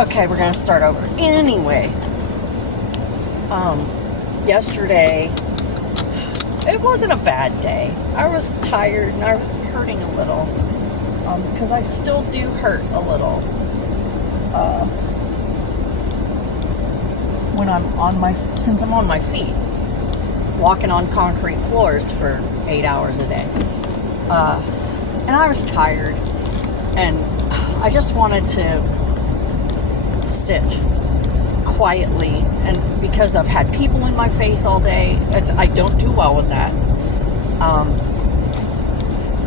Okay, we're gonna start over. Anyway, yesterday, it wasn't a bad day. I was tired and I was hurting a little, because I still do hurt a little, when since I'm on my feet, walking on concrete floors for 8 hours a day. And I was tired, and I just wanted to sit quietly, and because I've had people in my face all day, I don't do well with that.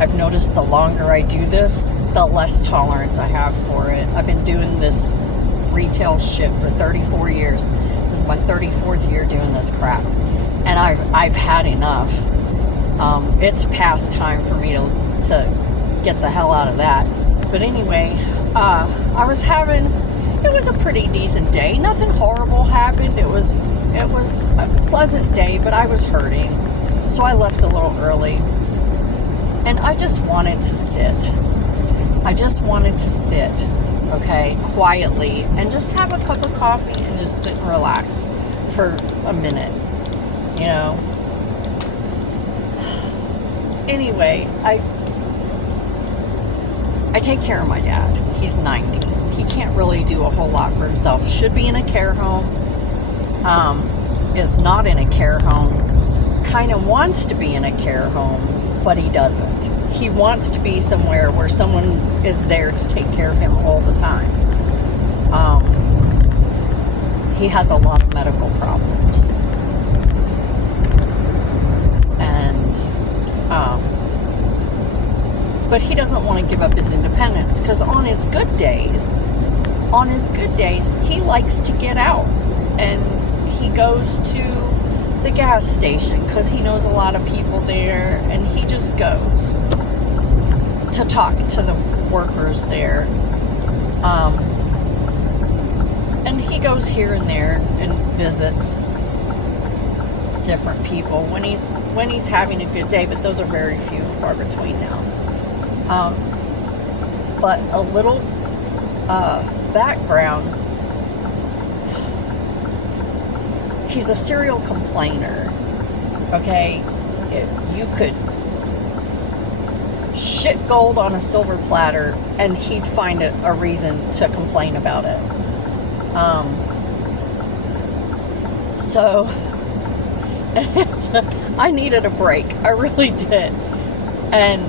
I've noticed the longer I do this, the less tolerance I have for it. I've been doing this retail shit for 34 years. This is my 34th year doing this crap, and I've had enough. It's past time for me to get the hell out of that. But anyway, it was a pretty decent day. Nothing horrible happened. It was a pleasant day, but I was hurting, so I left a little early. And I just wanted to sit. Okay, quietly, and just have a cup of coffee and just sit and relax for a minute, you know. Anyway, I take care of my dad. He's 90. He can't really do a whole lot for himself. Should be in a care home. Is not in a care home. Kind of wants to be in a care home, but he doesn't. He wants to be somewhere where someone is there to take care of him all the time. He has a lot of medical problems. And, but he doesn't want to give up his independence, because on his good days, he likes to get out, and he goes to the gas station because he knows a lot of people there, and he just goes to talk to the workers there. And he goes here and there and visits different people when he's having a good day, but those are very few and far between now. But a little background: he's a serial complainer. Okay, you could shit gold on a silver platter, and he'd find a reason to complain about it. So I needed a break. I really did. And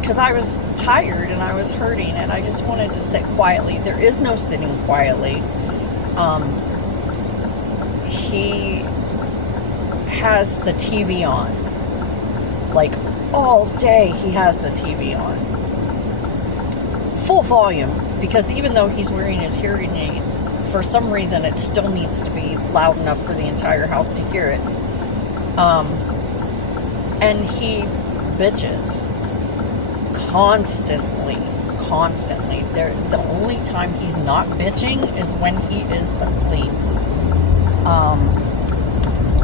because I was tired and I was hurting, and I just wanted to sit quietly. There is no sitting quietly. He has the TV on. Like, all day he has the TV on. Full volume, because even though he's wearing his hearing aids, for some reason it still needs to be loud enough for the entire house to hear it. And he bitches constantly. The only time he's not bitching is when he is asleep.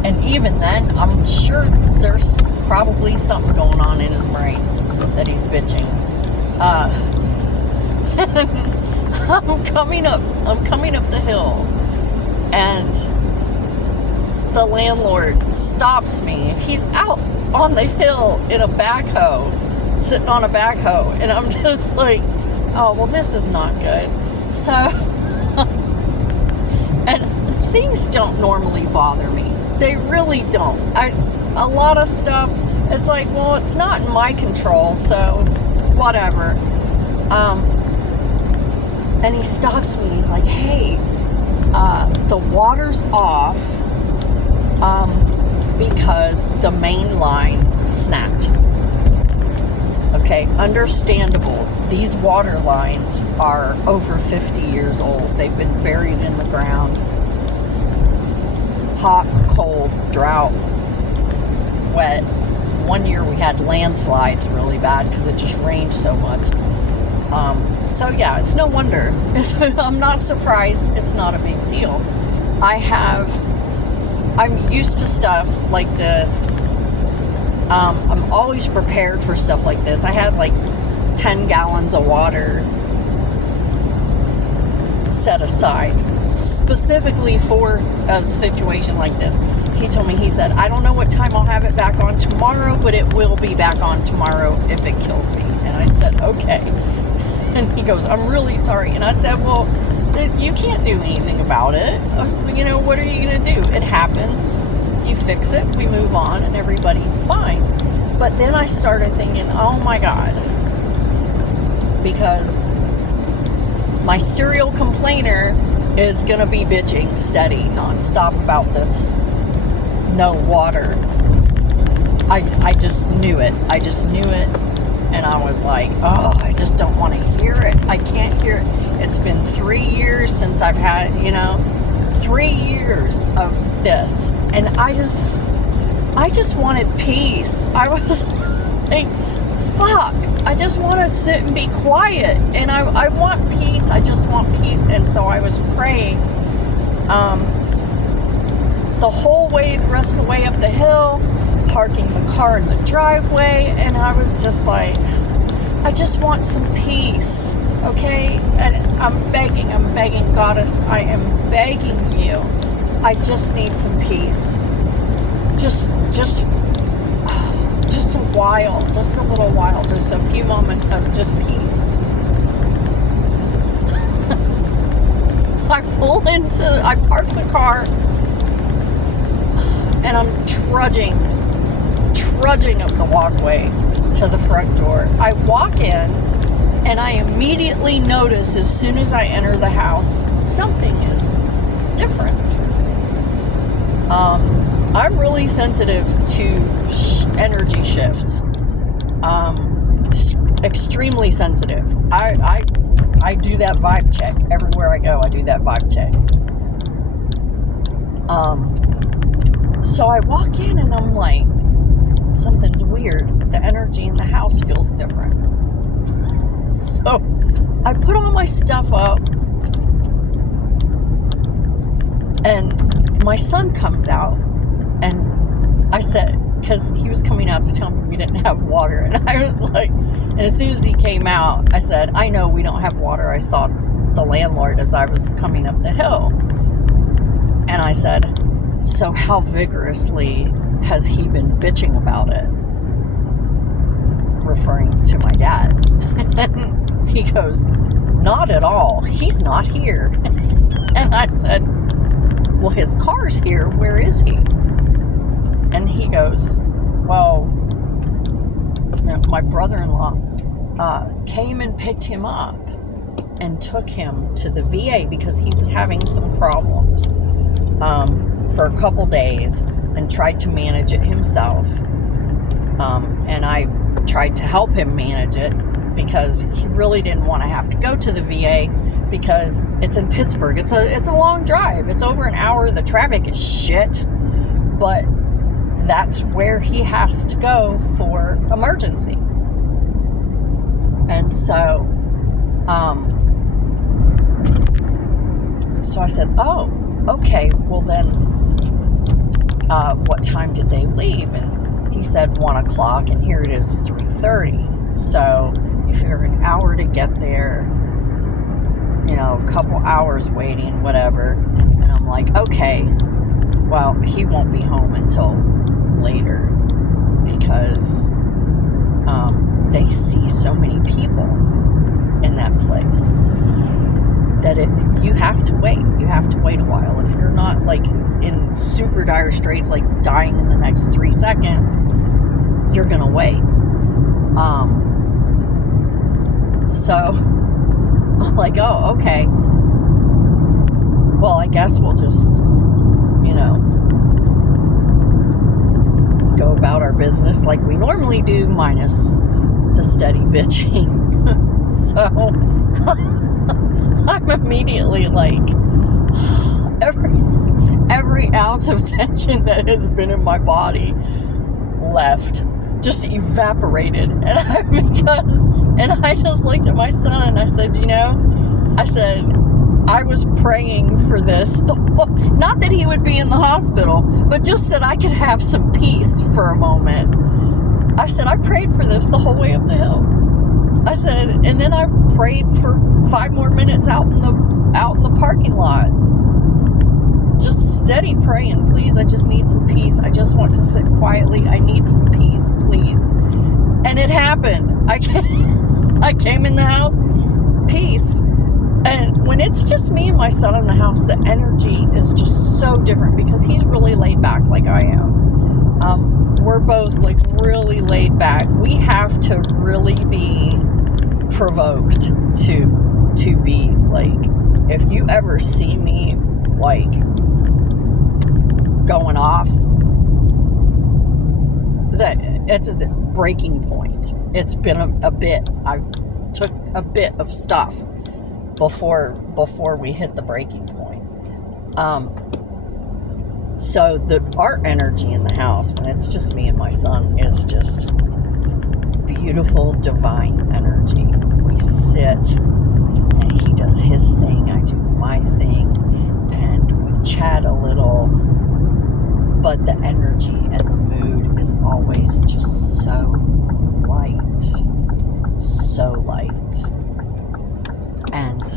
And even then, I'm sure there's probably something going on in his brain that he's bitching. I'm coming up the hill, and the landlord stops me. He's out on the hill in a backhoe, sitting on a backhoe, and I'm just like, oh, well, this is not good. So, and things don't normally bother me. They really don't. A lot of stuff, it's like, well, it's not in my control, so whatever. And he stops me. He's like, hey, the water's off because the main line snapped. Okay, understandable. These water lines are over 50 years old. They've been buried in the ground. Hot, cold, drought, wet. One year we had landslides really bad because it just rained so much. So yeah, it's no wonder. I'm not surprised. It's not a big deal. I'm used to stuff like this. I'm always prepared for stuff like this. I had like 10 gallons of water set aside specifically for a situation like this. He told me, he said, I don't know what time I'll have it back on tomorrow, but it will be back on tomorrow if it kills me. And I said, okay. And he goes, I'm really sorry. And I said, well, you can't do anything about it. You know, what are you going to do? It happens. You fix it, we move on, and everybody's fine. But then I started thinking, oh my God, because my serial complainer is going to be bitching steady, nonstop about this no water. I just knew it. I just knew it. And I was like, oh, I just don't want to hear it. I can't hear it. It's been 3 years since I've had, 3 years of this. And I just wanted peace. I was like, fuck. I just want to sit and be quiet. And I want peace. I just want peace. And so I was praying the whole way, the rest of the way up the hill, parking the car in the driveway. And I was just like, I just want some peace. Okay? And I'm begging, Goddess, I am begging you. I just need some peace. Just a while, just a little while, just a few moments of just peace. I park the car, and I'm trudging up the walkway to the front door. I walk in, and I immediately notice as soon as I enter the house, something is different. I'm really sensitive to energy shifts. Extremely sensitive. I do that vibe check. Everywhere I go, I do that vibe check. So I walk in and I'm like, something's weird. The energy in the house feels different. So I put all my stuff up, and my son comes out, and I said, because he was coming out to tell me we didn't have water, and I was like, and as soon as he came out, I said, I know we don't have water. I saw the landlord as I was coming up the hill. And I said, so how vigorously has he been bitching about it? Referring to my dad. And he goes, not at all. He's not here. And I said, well, his car's here. Where is he? And he goes, well, my brother-in-law came and picked him up and took him to the VA because he was having some problems for a couple days and tried to manage it himself. And I tried to help him manage it because he really didn't want to have to go to the VA because it's in Pittsburgh. It's a long drive. It's over an hour. The traffic is shit. But that's where he has to go for emergency. And so I said, oh, okay, well then, what time did they leave? And he said 1 o'clock, and here it is 3:30. So you figure an hour to get there, a couple hours waiting, whatever. And I'm like, okay, well, he won't be home until later because they see so many people in that place that you have to wait. You have to wait a while. If you're not like in super dire straits, like dying in the next 3 seconds, you're gonna wait. So I'm like, oh, okay. Well, I guess we'll just, go about our business like we normally do, minus the steady bitching. So I'm immediately like, every ounce of tension that has been in my body left, just evaporated. And I just looked at my son and I said, I was praying for this, not that he would be in the hospital, but just that I could have some peace for a moment. I said, I prayed for this the whole way up the hill. I said, and then I prayed for 5 more minutes out in the parking lot, just steady praying, please, I just need some peace. I just want to sit quietly. I need some peace, please. And it happened. I came in the house, peace. And when it's just me and my son in the house, the energy is just so different because he's really laid back like I am. We're both like really laid back. We have to really be provoked to be like, if you ever see me like going off, that it's a breaking point. It's been a bit. I took a bit of stuff before we hit the breaking point. So our energy in the house when it's just me and my son is just beautiful, divine energy. We sit and he does his thing, I do my thing, and we chat a little, but the energy and the mood is always just so light. And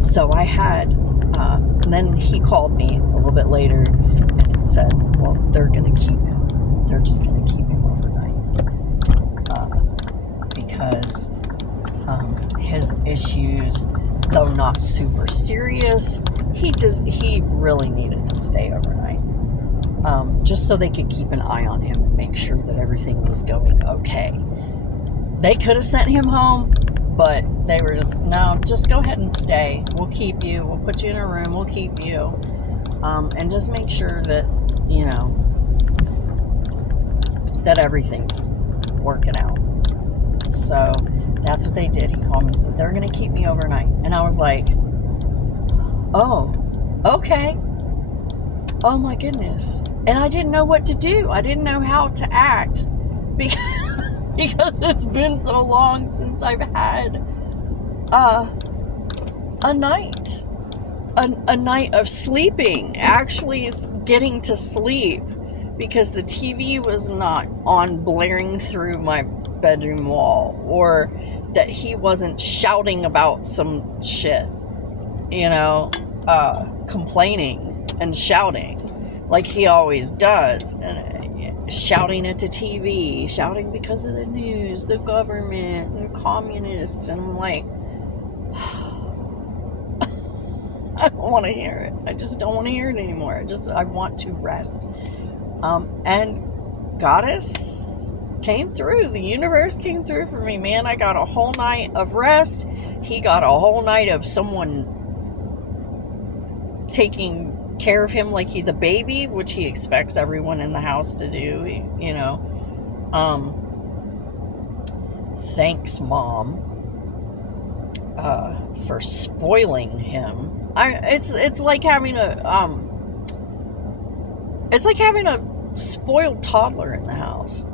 so I had, and then he called me a little bit later and said, well, they're going to keep him. They're just going to keep him overnight. Because his issues, though not super serious, he really needed to stay overnight. Just so they could keep an eye on him and make sure that everything was going okay. They could have sent him home, but they were just, no, just go ahead and stay. We'll keep you. We'll put you in a room. We'll keep you. And just make sure that, you know, that everything's working out. So that's what they did. He called me and said, they're going to keep me overnight. And I was like, oh, okay. Oh my goodness. And I didn't know what to do. I didn't know how to act because it's been so long since I've had a night. A night of sleeping, actually getting to sleep, because the TV was not on blaring through my bedroom wall, or that he wasn't shouting about some shit, you know, complaining and shouting like he always does, and shouting at the TV, shouting because of the news, the government, and communists, and I'm like, I don't want to hear it. I just don't want to hear it anymore. I want to rest. And Goddess came through. The universe came through for me, man. I got a whole night of rest. He got a whole night of someone taking care of him like he's a baby, which he expects everyone in the house to do, you know. Thanks, Mom, for spoiling him. It's like having a spoiled toddler in the house.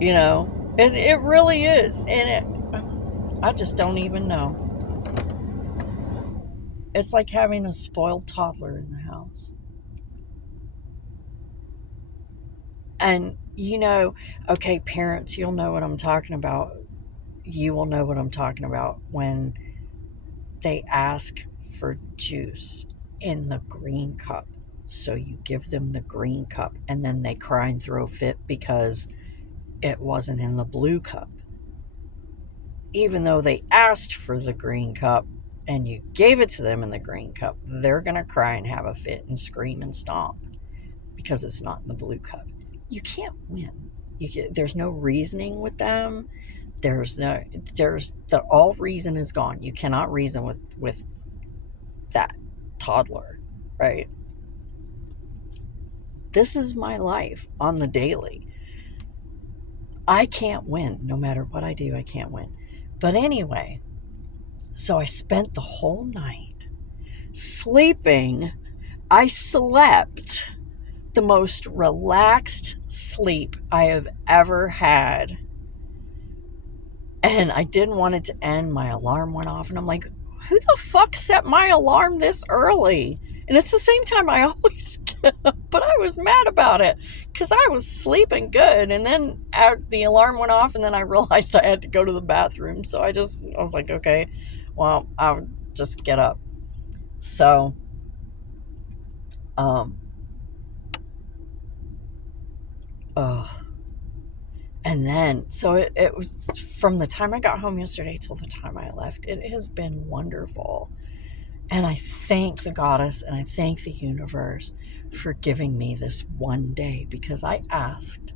You know, it really is, and I just don't even know. It's like having a spoiled toddler in the house. And you know, okay, parents, you'll know what I'm talking about. You will know what I'm talking about when they ask for juice in the green cup. So you give them the green cup and then they cry and throw a fit because it wasn't in the blue cup. Even though they asked for the green cup and you gave it to them in the green cup, they're going to cry and have a fit and scream and stomp because it's not in the blue cup. You can't win. There's no reasoning with them. All reason is gone. You cannot reason with that toddler, right? This is my life on the daily. I can't win. No matter what I do, I can't win. But anyway, so I spent the whole night sleeping. I slept the most relaxed sleep I have ever had. And I didn't want it to end. My alarm went off and I'm like, who the fuck set my alarm this early? And it's the same time I always get up, but I was mad about it because I was sleeping good. And then the alarm went off, and then I realized I had to go to the bathroom. So I was like, okay, well, I'll just get up. So, and then, so it was from the time I got home yesterday till the time I left. It has been wonderful. And I thank the goddess and I thank the universe for giving me this one day, because I asked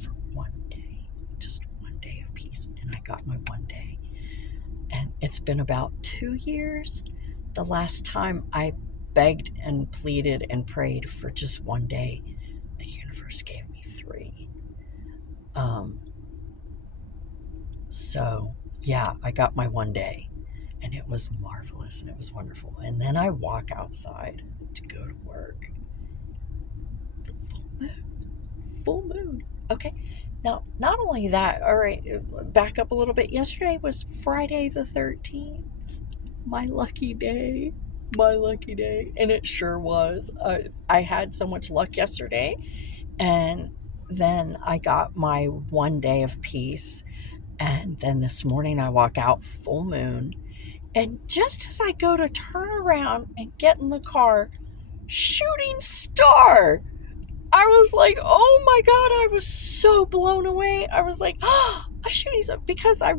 for one day, just one day of peace, and I got my one day. And it's been about 2 years. The last time I begged and pleaded and prayed for just one day, the universe gave me 3. So yeah, I got my one day, and it was marvelous and it was wonderful. And then I walk outside to go to work. Full moon. Okay. Now, not only that, all right, back up a little bit. Yesterday was Friday the 13th. My lucky day. And it sure was. I had so much luck yesterday, and then I got my one day of peace. And then this morning I walk out, full moon, and just as I go to turn around and get in the car, shooting star. I was like, oh my God, I was so blown away. I was like, oh, a shooting star, because I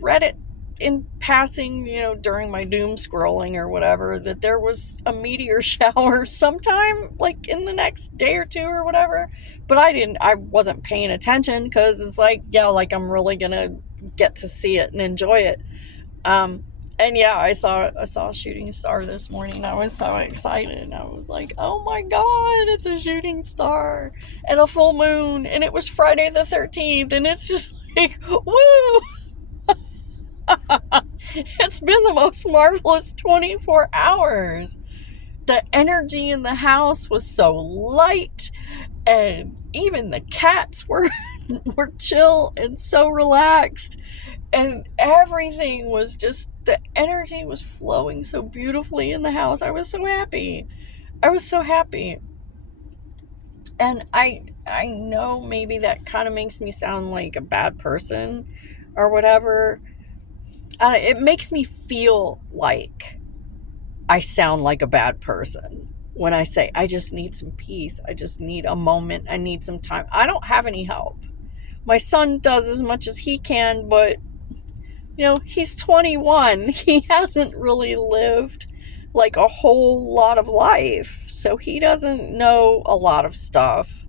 read it in passing, during my doom scrolling or whatever, that there was a meteor shower sometime like in the next day or two or whatever. But I wasn't paying attention, because it's like, yeah, like I'm really gonna get to see it and enjoy it. And yeah, I saw a shooting star this morning. I was so excited. I was like, oh my God, it's a shooting star and a full moon, and it was Friday the 13th, and it's just like, woo! It's been the most marvelous 24 hours. The energy in the house was so light, and even the cats were chill and so relaxed, and everything was just, the energy was flowing so beautifully in the house. I was so happy. And I know maybe that kind of makes me sound like a bad person or whatever. It makes me feel like I sound like a bad person when I say I just need some peace. I just need a moment. I need some time. I don't have any help. My son does as much as he can, but he's 21. He hasn't really lived like a whole lot of life. So he doesn't know a lot of stuff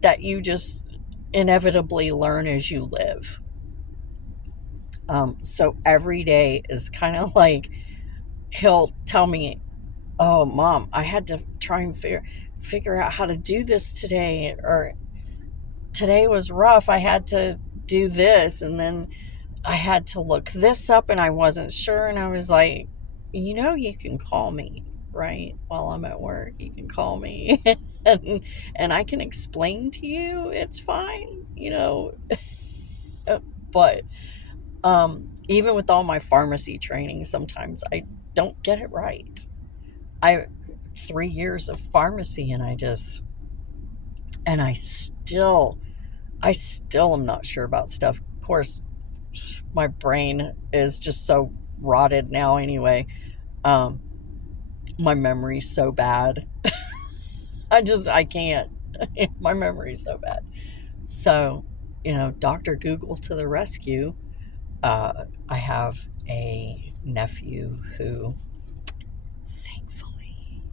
that you just inevitably learn as you live. So every day is kind of like, he'll tell me, oh, Mom, I had to try and figure out how to do this today, or today was rough. I had to do this, and then I had to look this up, and I wasn't sure. And I was like, you can call me, right? While I'm at work, you can call me and I can explain to you. It's fine, But even with all my pharmacy training, sometimes I don't get it right. 3 years of pharmacy, and I still am not sure about stuff. Of course, my brain is just so rotted now anyway. My memory's so bad. I can't. My memory's so bad. So, Dr. Google to the rescue. I have a nephew who thankfully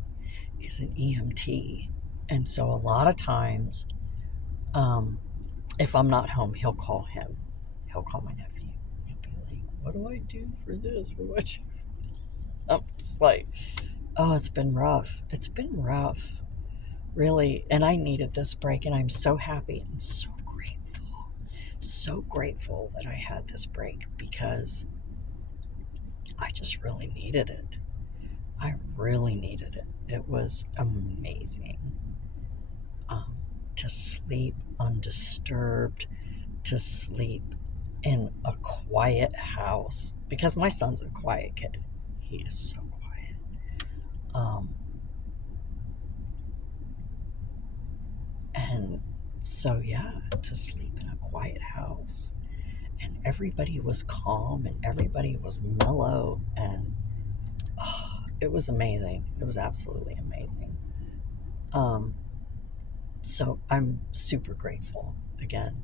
is an EMT. And so a lot of times, if I'm not home, he'll call him. He'll call my nephew. He'll be like, what do I do for this? What do I do? I'm just like, oh, it's been rough. It's been rough, really. And I needed this break, and I'm so happy and so grateful that I had this break, because I just really needed it. I really needed it. It was amazing. To sleep undisturbed, to sleep in a quiet house, because my son's a quiet kid. He is so quiet. And so, yeah, to sleep in a quiet house, and everybody was calm and everybody was mellow, and it was amazing. It was absolutely amazing. Um, so I'm super grateful again.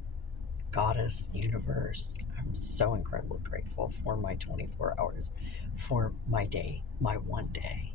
Goddess, universe, I'm so incredibly grateful for my 24 hours, for my day, my one day.